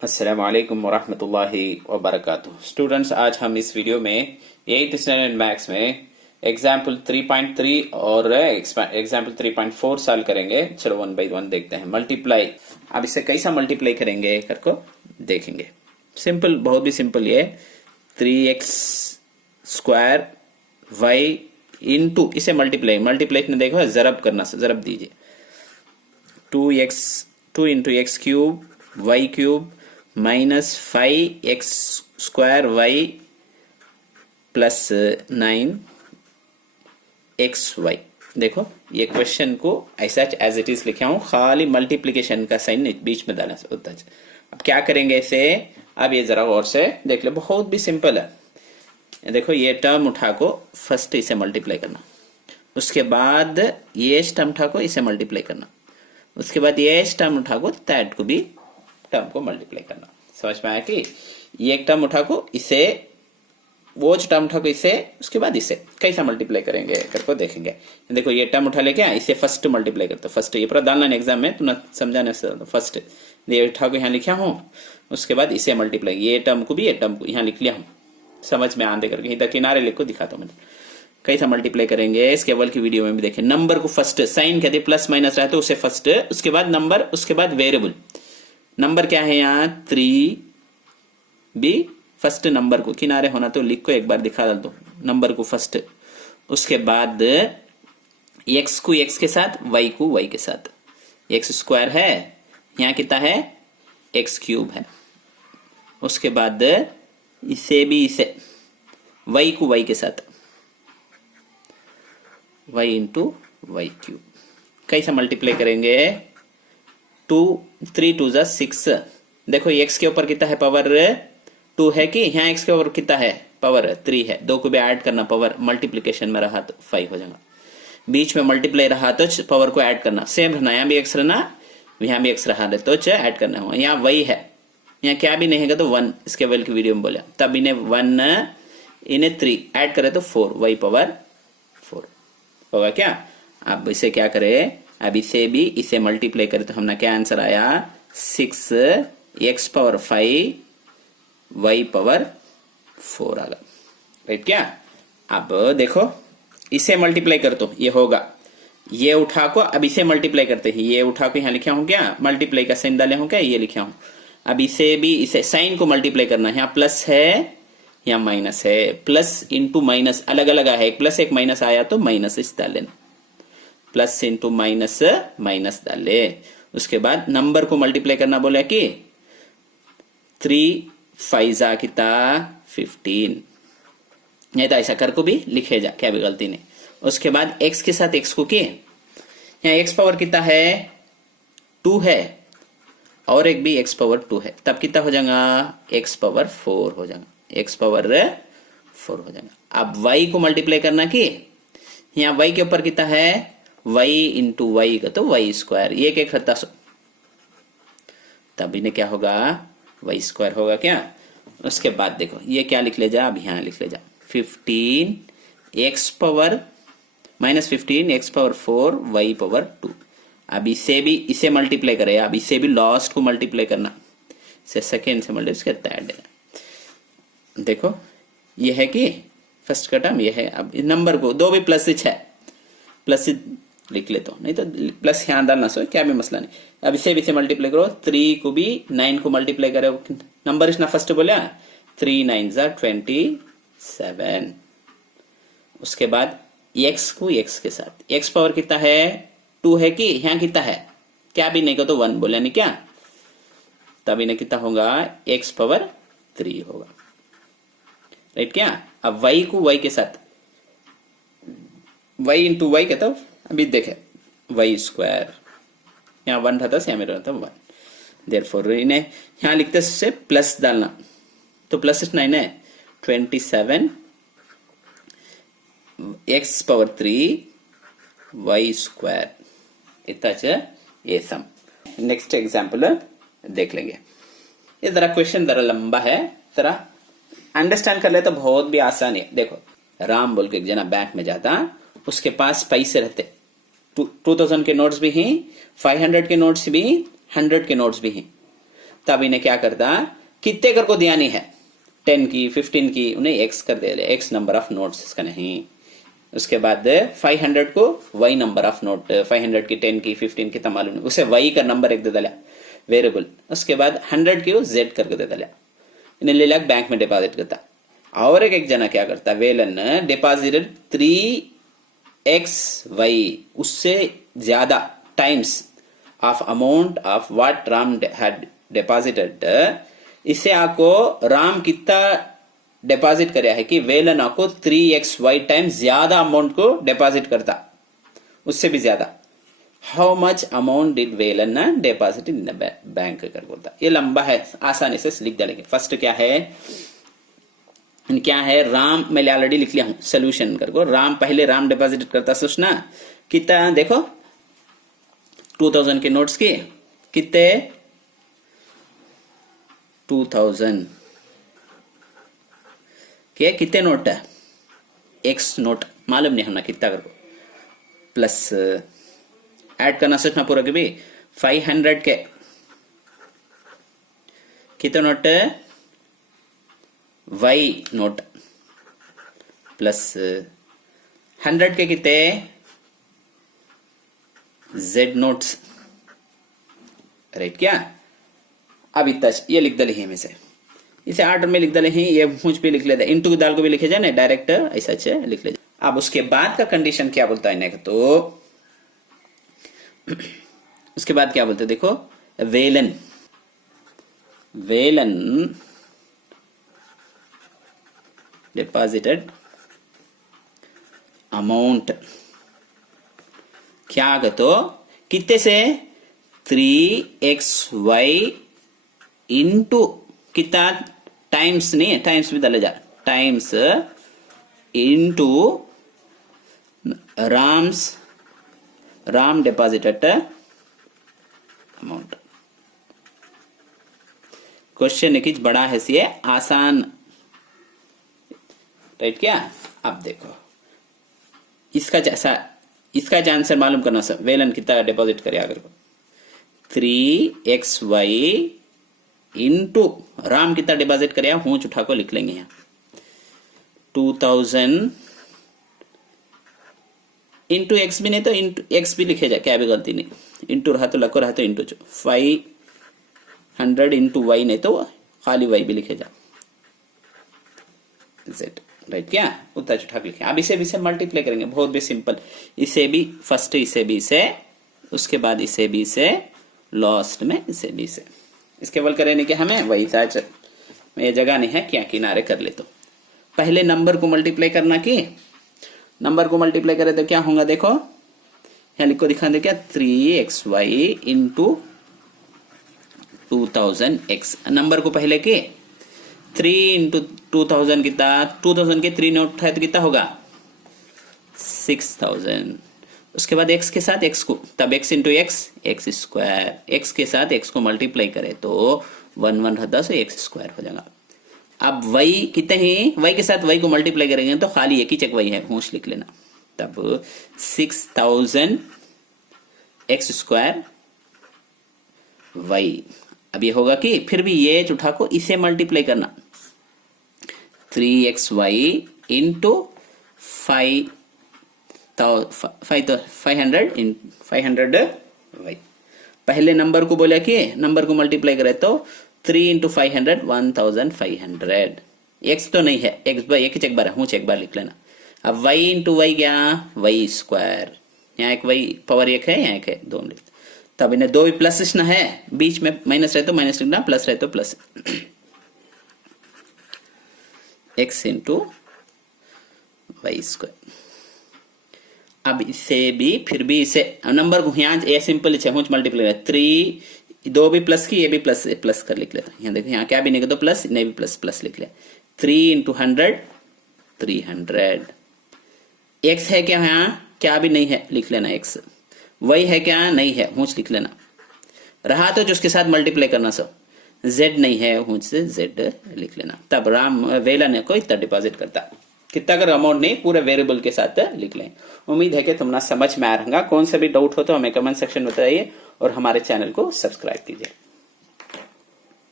अस्सलाम वालेकुम वरहमतुल्लाहि वबरकातुह। स्टूडेंट्स, आज हम इस वीडियो में 8th स्टैंडर्ड मैथ्स में एग्जाम्पल 3.3 और एग्जाम्पल 3.4 सॉल्व करेंगे। चलो वन बाई वन देखते हैं। मल्टीप्लाई, अब इसे कैसा मल्टीप्लाई करेंगे कर को देखेंगे। सिंपल, बहुत भी सिंपल। ये 3x स्क्वायर y इंटू, इसे मल्टीप्लाई में देखो जरब करना, जरब दीजिए। 2 into X cube Y cube minus 5x square Y plus 9xy। देखो ये क्वेश्चन को ऐसा एज इट इज लिखा हूं, खाली मल्टीप्लिकेशन का साइन बीच में डालना होता है। अब क्या करेंगे इसे, अब ये जरा गौर से देख ले, बहुत भी सिंपल है। देखो ये टर्म उठा को फर्स्ट इसे मल्टीप्लाई करना, उसके बाद ये टर्म उठा को इसे मल्टीप्लाई करना, उसके बाद ये टर्म उठा को दैट को भी टर्म को मल्टीप्लाई करना। समझ में आया कि ये एक टर्म उठा को इसे, वो टर्म उठा को इसे, उसके बाद इसे कैसा मल्टीप्लाई करेंगे करके देखेंगे। देखो ये टर्म उठा लेके इसे फर्स्ट मल्टीप्लाई करते, फर्स्ट ये पूरा डालना एग्जाम में, तुमने समझाने से फर्स्ट ये उठा को यहाँ लिखा हूँ, उसके बाद इसे मल्टीप्लाई, ये टर्म को भी ये टर्म को यहाँ लिख लिया हूँ। समझ में आने करके इधर किनारे लिख को दिखाता हूँ मैं कैसा मल्टीप्लाई करेंगे। इस केवल की वीडियो में भी देखें। नंबर को फर्स्ट, साइन कहते प्लस माइनस रहे तो उसे फर्स्ट, उसके बाद नंबर, उसके बाद वेरिएबल। नंबर क्या है यहाँ 3 बी, फर्स्ट नंबर को किनारे होना तो लिख को एक बार दिखा दो, नंबर को फर्स्ट, उसके बाद x को x के साथ, y को y के साथ। x स्क्वायर है, यहाँ कितना है x क्यूब है, उसके बाद इसे भी इसे, y को y के साथ, y इंटू y क्यूब। कैसा मल्टीप्लाई करेंगे, 3 2 जा 6। देखो x के ऊपर कितना है, पावर 2 है कि यहाँ x के ऊपर कितना है, पावर 3 है। 2 को भी ऐड करना, पावर मल्टीप्लिकेशन में रहा तो 5 हो जाएगा। बीच में मल्टीप्लाई रहा तो पावर को ऐड करना, सेम रहना, यहाँ भी x रहना, यहाँ भी x रहा तो ऐड करना हुआ। यहाँ y है, यहाँ क्या भी नहीं है तो 1, इसके वेल की वीडियो में बोला, तब इन्हें 1 इन्हें 3 ऐड करे तो 4, y पावर 4 होगा क्या। अब इसे क्या करे, अब इसे भी इसे मल्टीप्लाई करें तो हमने क्या आंसर आया, 6x पावर 5 y पावर 4 आ गया, राइट क्या। अब देखो इसे मल्टीप्लाई कर तो ये होगा, ये उठा को अब इसे मल्टीप्लाई करते हैं, ये उठा को यहाँ लिखा हूं क्या, मल्टीप्लाई का साइन डाले हूं क्या, ये लिखा हूं। अब इसे भी, इसे साइन को मल्टीप्लाई करना है, यहाँ प्लस है यहाँ माइनस है, प्लस इंटू माइनस अलग अलग है, एक प्लस एक माइनस आया तो माइनस इस डाल लेना, प्लस इंटू माइनस माइनस डाल ले। उसके बाद नंबर को मल्टीप्लाई करना बोला कि 3 5 जा कितना 15, नहीं तो ऐसा कर को भी लिखे जा, क्या भी गलती नहीं। उसके बाद x के साथ x को किए, यहाँ x पावर कितना है 2 है, और एक भी x पावर 2 है, तब कितना हो जाएगा x पावर 4 हो जाएगा, x पावर 4 हो जाएगा। अब y को मल्टीप्लाई करना कि यहाँ y के ऊपर कितना है, y इंटू वाई का तो y स्क्वायर, ये एक रहता सो, तब इन्हें क्या होगा y स्क्वायर होगा क्या। उसके बाद देखो ये क्या लिख ले जा, अब यहाँ लिख ले जा 15x power minus 15 x power 4 y power 2। अब इसे भी इसे मल्टीप्लाई करे, अब इसे भी लास्ट को मल्टीप्लाई करना, से सेकेंड से मल्टीप्लाई करता है। देखो ये है कि फर्स्ट का टर्म ये है, अब इस नंबर को दो भी प्लस है, प्लस लिख ले तो, नहीं तो प्लस यहाँ डालना सो, क्या भी मसला नहीं। अब इसे भी से मल्टीप्लाई करो, 3 को भी 9 को मल्टीप्लाई करो, नंबर इसना फर्स्ट बोले 3 9 जा 27। उसके बाद x को x के साथ, x पावर कितना है 2 है कि यहाँ कितना है, क्या भी नहीं को तो 1 बोले नहीं क्या, तब इन्हें कितना होगा x पावर 3 होगा, राइट क्या। अब y को y के साथ, y इंटू वाई कहता, अभी देखे y स्क्वायर, यहाँ 1 रहता यहाँ मेरा रहता 1, देयरफॉर इन्हें यहाँ लिखते से प्लस डालना, तो प्लस 9 है 27 x पावर 3 y स्क्वायर, इतना ये सम। नेक्स्ट एग्जाम्पल देख लेंगे। ये जरा क्वेश्चन जरा लंबा है, जरा अंडरस्टैंड कर ले तो बहुत भी आसान है। देखो राम बोल के एक जना बैंक में जाता, उसके पास पैसे रहते, 2000 के नोट्स भी हैं, 500 के नोट्स भी, 100 के नोट्स भी हैं। तब इन्हें क्या करता, कितने कर को दियानी है 10 की 15 की, उन्हें एक्स कर दे, एक्स नंबर ऑफ नोट्स, इसका नहीं। उसके बाद 500 को वाई नंबर ऑफ नोट, 500 की 10 की 15 की तमालूम नहीं, उसे वाई का नंबर एक दे दिया वेरिएबल। उसके बाद 100 की वो जेड करके दे दिया, इन्हें ले लग बैंक में डिपॉजिट करता। और एक जना क्या करता, वेलन डिपॉजिटेड 3xy, उससे ज्यादा times of amount of what Ram had deposited. इससे आपको राम कितना डिपॉजिट कराया है कि वेलन आपको 3xy टाइम्स ज्यादा अमाउंट को डिपॉजिट करता, उससे भी ज्यादा। How much amount did Velan deposit in bank कर बोलता। ये लंबा है, आसानी से लिख डालेंगे। फर्स्ट क्या है राम, मैंने ऑलरेडी लिख लिया हूं सोल्यूशन करको। राम पहले राम डिपॉजिट करता, सोचना कितना, देखो 2000 के नोट्स के कितने 2000 के कितने नोट है, एक्स नोट मालूम नहीं हमने कितना करको, प्लस ऐड करना सोचना पूरा के भी 500 के कितने नोट है, वाई नोट, प्लस 100 के कितने जेड नोट्स, राइट क्या। अब इतना ये लिख दले में से, इसे आर्डर में लिख दले हैं, ये मुझ पे लिख लेते, इंटू दाल को भी लिखे जाए ना डायरेक्ट, ऐसा अच्छे लिख ले। अब उसके बाद का कंडीशन क्या बोलता है, तो उसके बाद क्या बोलते, देखो वेलन डिपॉजिटेड अमाउंट क्या आगे, तो कितने से 3xy इंटू कितना टाइम्स, नहीं टाइम्स भी डाले जा, times into Ram deposited amount. Question एक बड़ा है, ये आसान, राइट क्या। अब देखो इसका आंसर मालूम करना सर, वेलन कितना डिपॉजिट करे अगर 3xy इंटू राम कितना डिपॉजिट करे, हूच उठा को लिख लेंगे यहाँ 2000 इंटू एक्स भी नहीं तो इंटू एक्स भी लिखे जाए, क्या भी गलती नहीं, इंटू रहा तो लको रहा तो इंटू 500 इंटू वाई नहीं तो खाली वाई भी लिखे जाए, जेड, राइट क्या, उतना उठा लिखे। अब इसे भी से मल्टीप्लाई करेंगे, बहुत भी सिंपल, इसे भी फर्स्ट, इसे भी से, उसके बाद इसे भी से, लास्ट में इसे भी से, इसके बल करेंगे कि हमें वही साच में ये जगह नहीं है, क्या किनारे कर ले। तो पहले नंबर को मल्टीप्लाई करना, कि नंबर को मल्टीप्लाई करे तो क्या होगा, देखो यहाँ लिखो दिखा दे क्या, 3xy इंटू 2000x, नंबर को पहले के 3 इंटू 2000 कितना, 2000 के 3 नोट है तो कितना होगा 6000। उसके बाद x के साथ x को, तब x into x square, x के साथ x को मल्टीप्लाई करे तो 1 1 रहता है, x स्क्वायर हो जाएगा। अब y कितने हैं, y के साथ y को मल्टीप्लाई करेंगे तो खाली एक ही चेक y है, होश लिख लेना, तब 6000 x स्क्वायर y। अब ये होगा कि फिर भी ये उठा को इसे मल्टीप्लाई करना, 3xy इंटू 500 y। पहले नंबर को बोला कि नंबर को मल्टीप्लाई करे तो 3 इंटू 500 1500, x तो नहीं है, x बार एक एक बार है, एक बार लिख लेना। अब y इंटू वाई क्या, y स्क्वायर, यहाँ एक y पावर एक है, यहाँ एक है, दो लिख, तब इन्हें दो भी प्लस ना है, बीच में माइनस रहे तो माइनस लिखना, प्लस रहे तो plus, x into Y square. अब इसे भी फिर भी इसे नंबर को यहाँ ए सिंपल मल्टीप्लाई 3 दो भी प्लस की, ये भी प्लस कर लिख लेता, यहाँ देखो यहाँ क्या भी नहीं तो प्लस, नहीं भी प्लस लिख लिया, 3 इंटू 100 300। x है क्या, यहाँ क्या भी नहीं है लिख लेना x, y है क्या नहीं है, हूच लिख लेना, रहा तो जो उसके साथ मल्टीप्लाई करना सब, z नहीं है हूच से z लिख लेना। तब राम वेलन को इतना डिपॉजिट करता, कितना कर अमाउंट नहीं, पूरे वेरिएबल के साथ लिख लें। उम्मीद है कि तुमने समझ में आ रहा, कौन सा भी डाउट हो तो हमें कमेंट सेक्शन में बताइए और हमारे चैनल को सब्सक्राइब कीजिए।